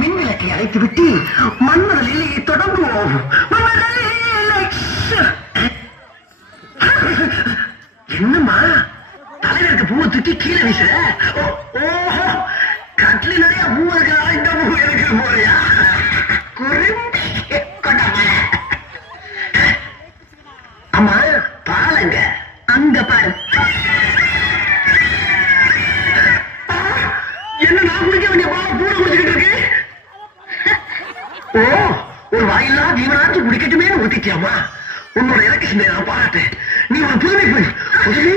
மின் விளக்கை அழைத்து விட்டு மன்மத லீலையை தொடங்குவோம். என்னம்மா தலைவருக்கு பூவை தூக்கி கீழே வீசுற? ஓஹோ, கட்லி நிறைய பூ இருக்கிறா, இந்த பூ எனக்கு போறியா? அம்மா பாலங்க அங்க பாரு. என்ன நான் குடிக்க வேண்டிய பால் பூனை குடிச்சுக்கிட்டு இருக்கு? ஓ, ஒரு வாயில்லா ஜீவனாச்சு குடிக்கட்டுமே ஊத்திட்டியாமா? உன்னோட இலக்கு சிந்தை நான் பாராட்டேன். நீ ஒரு புதுமை போய் புதுமை